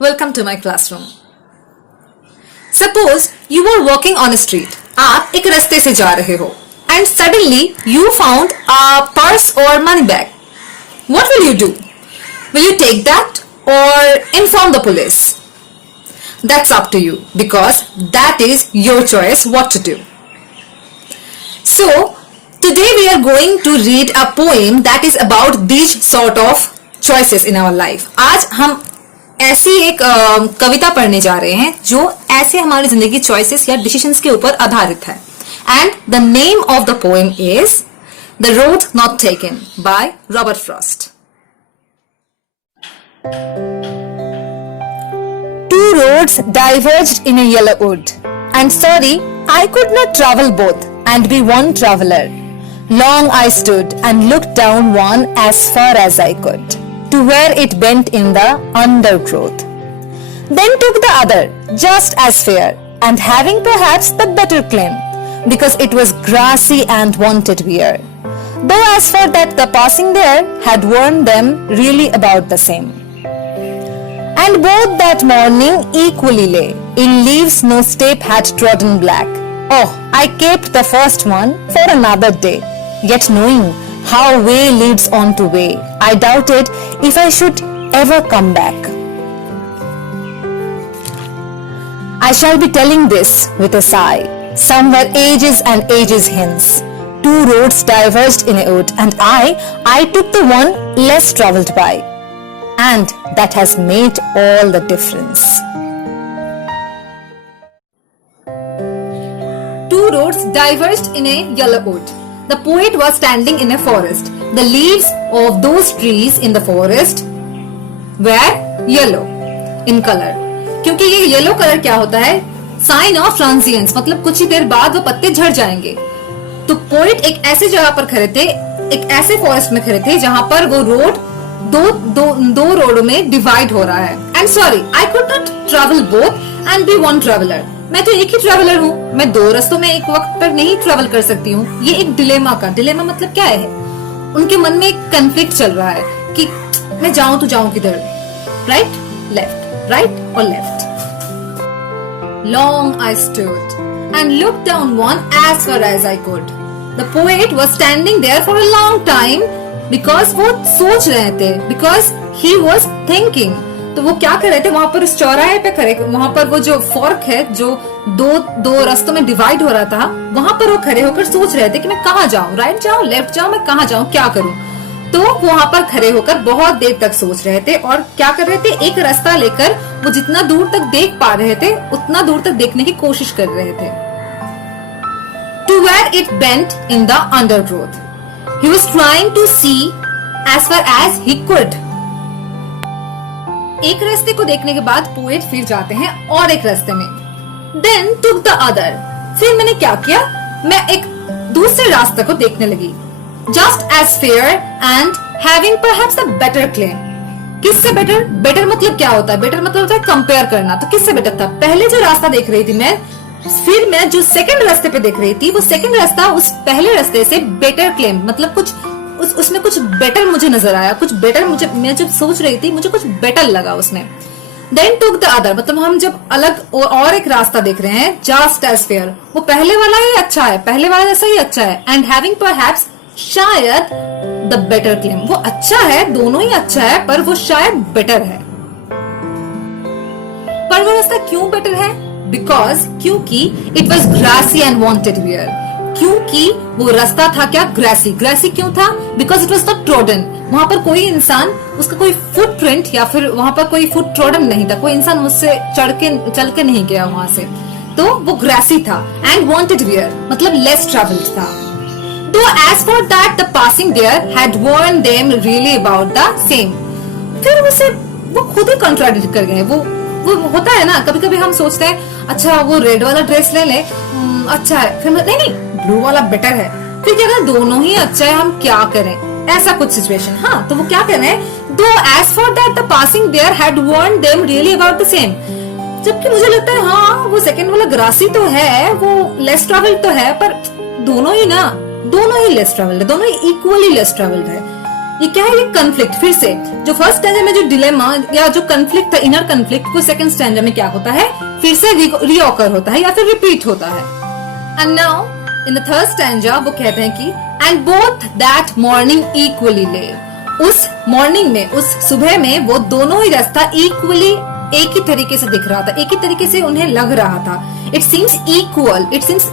Welcome to my classroom. Suppose you were walking on a street. आप एक रास्ते से जा रहे हो and suddenly you found a purse or money bag. What will you do? Will you take that or inform the police? That's up to you because that is your choice what to do. So today we are going to read a poem that is about these sort of choices in our life. आज हम ऐसी एक कविता पढ़ने जा रहे हैं जो ऐसे हमारी जिंदगी चॉइसेस या डिसीजंस के ऊपर आधारित है. And the name of the poem is the road not taken by Robert Frost. Two roads diverged in a yellow wood, and sorry, I could not travel both and be one traveler. Long I stood and looked down one as far as I could, to where it bent in the undergrowth. Then took the other, just as fair, and having perhaps the better claim, because it was grassy and wanted wear. Though as for that the passing there had warned them really about the same. And both that morning equally lay, in leaves no step had trodden black. Oh, I kept the first one for another day, yet knowing how way leads on to way, I doubted if I should ever come back. I shall be telling this with a sigh, somewhere ages and ages hence. Two roads diverged in a wood, and I took the one less travelled by, and that has made all the difference. Two roads diverged in a yellow wood. The poet was standing in a forest. The leaves of those trees in the forest were yellow in color. क्योंकि ये yellow colour क्या होता है? Sign of ट्रांजिएंस, मतलब कुछ ही देर बाद वो पत्ते झड़ जाएंगे. तो पोएट एक ऐसे जगह पर खड़े थे, एक ऐसे फॉरेस्ट में खड़े थे जहां पर वो रोड दो रोडों में डिवाइड हो रहा है. And sorry, I could not travel both and be one traveller. मैं तो एक ही ट्रेवलर हूँ, मैं दो रास्तों में एक वक्त पर नहीं ट्रेवल कर सकती हूँ. ये एक डिलेमा मतलब क्या है? उनके मन में एक कंफ्लिक्ट चल रहा है कि मैं जाऊं तो जाऊं किधर, राइट लेफ्ट, राइट और left. Long I stood and looked down one as far as I could. The poet was standing there for a long time because वो सोच रहे थे, because he was thinking. तो वो क्या कर रहे थे? वहां पर उस चौराहे पे खड़े, वहां पर वो जो फॉर्क है जो दो रास्तों में डिवाइड हो रहा था, वहां पर वो खड़े होकर सोच रहे थे कि मैं कहाँ जाऊं, राइट जाऊं, लेफ्ट जाऊं, मैं कहाँ जाऊं, क्या करूं. तो वहां पर खड़े होकर बहुत देर तक सोच रहे थे और क्या कर रहे थे? एक रास्ता लेकर वो जितना दूर तक देख पा रहे थे उतना दूर तक देखने की कोशिश कर रहे थे. To where it bent in the undergrowth, he was trying to see as far as he could. एक रास्ते को देखने के बाद पोएट फिर जाते हैं और एक रास्ते में. Then took the other. फिर मैंने क्या किया? मैं एक दूसरे रास्ते को देखने लगी. Just as fair and having perhaps a better claim. किससे बेटर? बेटर मतलब क्या होता है? बेटर मतलब होता है कंपेयर करना. तो किससे बेटर था? पहले जो रास्ता देख रही थी मैं, फिर मैं जो सेकंड रास्ते पे देख रही थी, वो सेकंड रास्ता उस पहले रास्ते से बेटर क्लेम, मतलब कुछ उसमें कुछ बेटर मुझे नजर आया, कुछ बेटर मुझे, मैं जब सोच रही थी मुझे कुछ बेटर लगा उसमें. Then took the other, मतलब हम जब अलग और एक रास्ता देख रहे हैं, just as fair, वो पहले वाला ही अच्छा है, पहले वाला जैसा ही अच्छा है. And having perhaps, शायद the better claim, वो अच्छा है, दोनों ही अच्छा है, पर वो शायद बेटर है. पर वो रास्ता क्यों बेटर है? Because, क्योंकि it was grassy and wanted wear. क्योंकि वो रास्ता था क्या? ग्रासी. ग्रासी क्यों था? Because it was not trodden. वहां पर कोई इंसान, उसका कोई फुटप्रिंट या फिर वहां पर कोई फुट ट्रोडन नहीं था, कोई इंसान उससे चल के नहीं गया वहां से. तो वो ग्रासी था. एंड वांटेड वियर मतलब लेस ट्रेवल्ड था. तो as for that the passing there had warned them really about the same. फिर उसे वो खुद ही कॉन्ट्राडिक्ट कर गए. वो होता है ना, कभी कभी हम सोचते हैं अच्छा वो रेड वाला ड्रेस ले ले, अच्छा है, फिर नहीं ब्लू वाला बेटर है, फिर क्या करें? दोनों ही अच्छा है, हम क्या करें? ऐसा कुछ सिचुएशन. हाँ, तो वो क्या कर रहे हैं? Though as for that the passing there had warned them really about the same. जबकि मुझे लगता है हाँ वो सेकंड वाला ग्रासी तो है, वो लेस ट्रेवल्ड तो है, पर दोनों ही लेस ट्रेवल्ड है, दोनों ही इक्वली लेस ट्रेवल्ड है. ये क्या है, ये कंफ्लिक्ट। फिर से जो फर्स्ट स्टैंडर्ड में जो डिलेमा या जो कंफ्लिक्ट था, इनर कंफ्लिक्ट, वो सेकंड स्टैंडर्ड में क्या होता है, फिर से रीऑकर होता है या फिर रिपीट होता है। And now in the third standard वो कहते हैं कि and both that morning equally ले, उस मॉर्निंग में, उस सुबह में वो दोनों ही रास्ता इक्वली एक ही तरीके से दिख रहा था, एक ही तरीके से उन्हें लग रहा था। It seems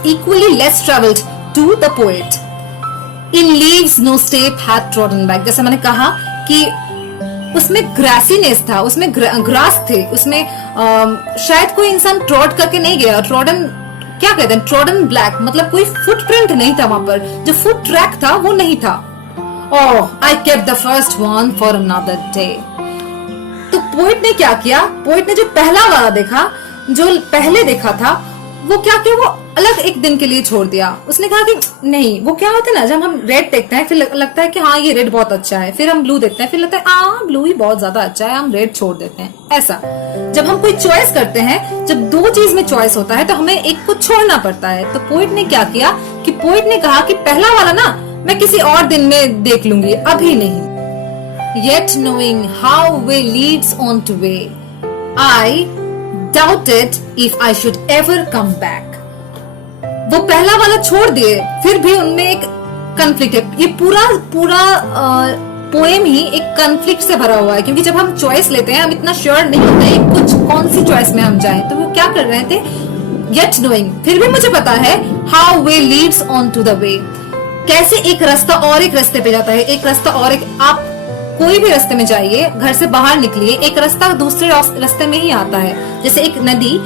equally less travelled to the poet in leaves no step had trodden back. जैसे मैंने कहा कि उसमें ग्रासीनेस था, उसमें ग्रास थे, उसमें शायद कोई इंसान ट्रॉड करके नहीं गया। ट्रॉडन क्या कहते हैं, ट्रॉडन ब्लैक मतलब कोई फुटप्रिंट नहीं था वहां पर, जो फुट ट्रैक था वो नहीं था। Oh I kept the first one for another day. तो पोइट ने क्या किया, पोइट ने जो पहला वाला देखा, जो पहले देखा था, वो क्या किया, वो अलग एक दिन के लिए छोड़ दिया। उसने कहा कि नहीं, वो क्या होता है ना, जब हम रेड देखते हैं फिर लगता है कि हाँ ये रेड बहुत अच्छा है, फिर हम ब्लू देखते हैं फिर लगता है हाँ ब्लू ही बहुत ज्यादा अच्छा है, हम रेड छोड़ देते हैं। ऐसा जब हम कोई चॉइस करते हैं, जब दो चीज में चॉइस होता है तो हमें एक को छोड़ना पड़ता है। तो पोइट ने क्या किया कि पोइट ने कहा कि पहला वाला ना मैं किसी और दिन में देख लूंगी, अभी नहीं। Yet knowing how way leads on to way, I doubted if I should ever come back. वो पहला वाला छोड़ दिए, फिर भी उनमें एक कन्फ्लिक्ट है। ये पूरा पोएम ही एक कन्फ्लिक्ट से भरा हुआ है, क्योंकि जब हम चॉइस लेते हैं हम इतना श्योर नहीं होते कुछ कौन सी चॉइस में हम जाएं। तो वो क्या कर रहे थे, Yet knowing, फिर भी मुझे पता है, how way leads on to the way, कैसे एक रास्ता और एक रास्ते पे जाता है, एक रास्ता और एक, आप कोई भी रास्ते में जाइए, घर से बाहर निकलिए, एक रास्ता दूसरे रास्ते में ही आता है। जैसे एक नदी,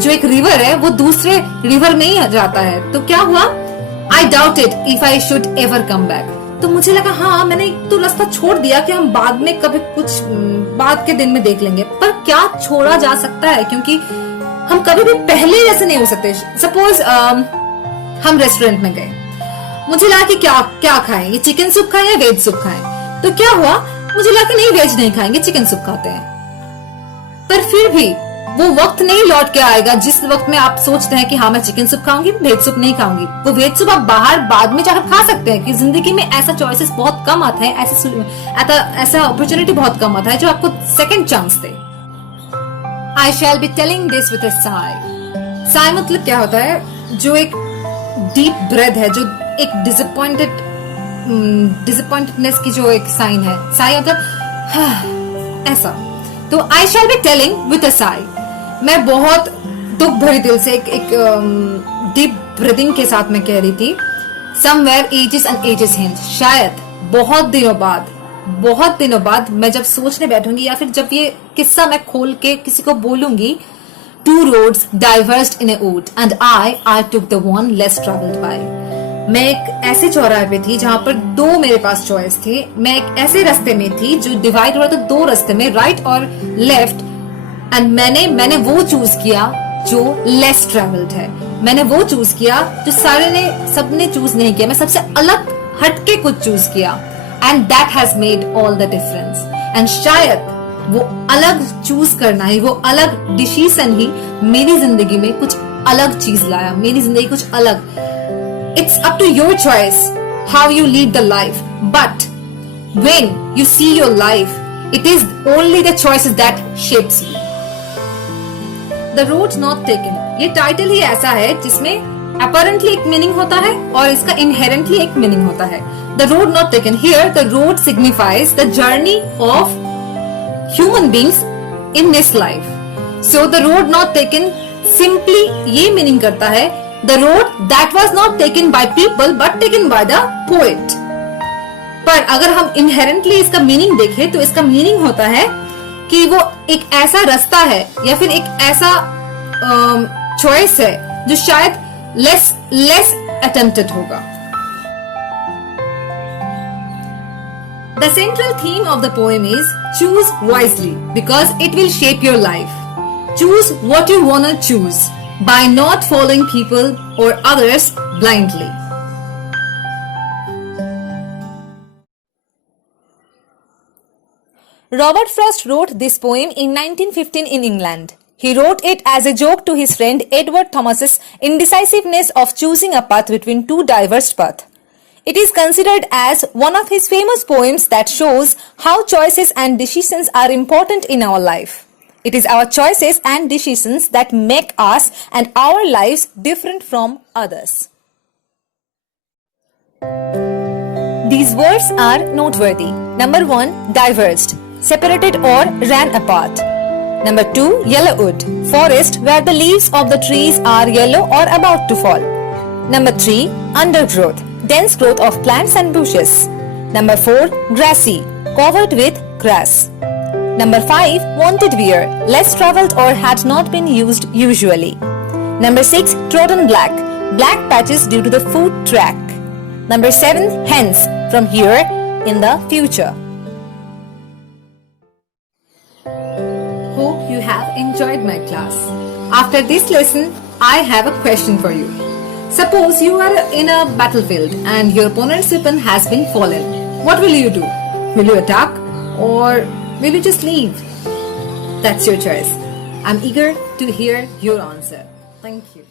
जो एक रिवर है, वो दूसरे रिवर में ही जाता है। तो क्या हुआ, आई doubted if I should ever come back. तो मुझे लगा हाँ मैंने एक तो रास्ता छोड़ दिया कि हम बाद में कभी कुछ बाद के दिन में देख लेंगे, पर क्या छोड़ा जा सकता है, क्योंकि हम कभी भी पहले जैसे नहीं हो सकते। सपोज हम रेस्टोरेंट में गए, मुझे लगा कि क्या खाएं, ये चिकन सूप खाएं या वेज सूप खाएं। तो क्या हुआ, मुझे लगा कि नहीं वेज नहीं खाएंगे, चिकन सूप खाते हैं। पर फिर भी वो वक्त नहीं लौट के आएगा जिस वक्त में आप सोचते हैं कि हाँ मैं चिकन सूप खाऊंगी, वेज सूप नहीं खाऊंगी। वो वेज सूप आप बाहर बाद में जाकर खा सकते हैं, कि जिंदगी में ऐसा चॉइसेस बहुत कम आता है, ऐसा अपॉर्चुनिटी बहुत कम आता है जो आपको second chance they. I shall be telling this with a Sai. Sai मतलब क्या होता है, जो एक डीप ब्रेथ है, जो एक डिसअपॉइंटेडनेस की जो एक साइन है। साई मतलब ऐसा। तो I shall be telling with a sigh, मैं बहुत दुख भरी दिल से एक डीप ब्रीदिंग के साथ मैं कह रही थी, somewhere ages and ages hence, शायद बहुत दिनों बाद मैं जब सोचने बैठूंगी या फिर जब ये किस्सा मैं खोल के किसी को बोलूंगी, two roads diverged in a wood and I took the one less travelled by. मैं एक ऐसे चौराहे पे थी जहां पर दो मेरे पास चॉइस थे। मैं एक ऐसे रास्ते में थी जो डिवाइड हो रहा था दो रास्ते में, राइट और लेफ्ट, एंड मैंने वो चूज किया जो लेस ट्रैवल्ड है। मैंने वो चूज किया जो सबने चूज नहीं किया। मैं सबसे अलग हटके कुछ चूज किया, and that has made all the difference. And शायद वो अलग चूज करना ही, वो अलग डिसीजन ही मेरी जिंदगी में कुछ अलग चीज लाया, मेरी जिंदगी कुछ अलग। It's up to your choice how you lead the life, but when you see your life, it is only the choices that shapes you. The road not taken, ये टाइटल ही ऐसा है जिसमें apparently एक मीनिंग होता है और इसका inherently एक मीनिंग होता है। The road not taken, here the road signifies the journey of human beings in this life. So the road not taken simply ये मीनिंग करता है the road that was not taken by people but taken by the poet. पर अगर हम inherently इसका meaning देखें तो इसका मीनिंग होता है कि वो एक ऐसा रास्ता है या फिर एक ऐसा चॉइस है जो शायद लेस अटेम्प्टेड होगा। The central theme of the poem is choose wisely because it will shape your life. Choose what you wanna choose by not following people or others blindly. Robert Frost wrote this poem in 1915 in England. He wrote it as a joke to his friend Edward Thomas's indecisiveness of choosing a path between two diverse paths. It is considered as one of his famous poems that shows how choices and decisions are important in our life. It is our choices and decisions that make us and our lives different from others. These words are noteworthy. Number 1, diverged, separated or ran apart. Number 2, yellowwood, forest where the leaves of the trees are yellow or about to fall. Number 3, undergrowth, dense growth of plants and bushes. Number 4, grassy, covered with grass. Number 5, wanted wear, less traveled or had not been used usually. Number 6, trodden black, black patches due to the foot track. Number 7, hence, from here, in the future. Hope you have enjoyed my class. After this lesson, I have a question for you. Suppose you are in a battlefield and your opponent's weapon has been fallen. What will you do? Will you attack or will you just leave? That's your choice. I'm eager to hear your answer. Thank you.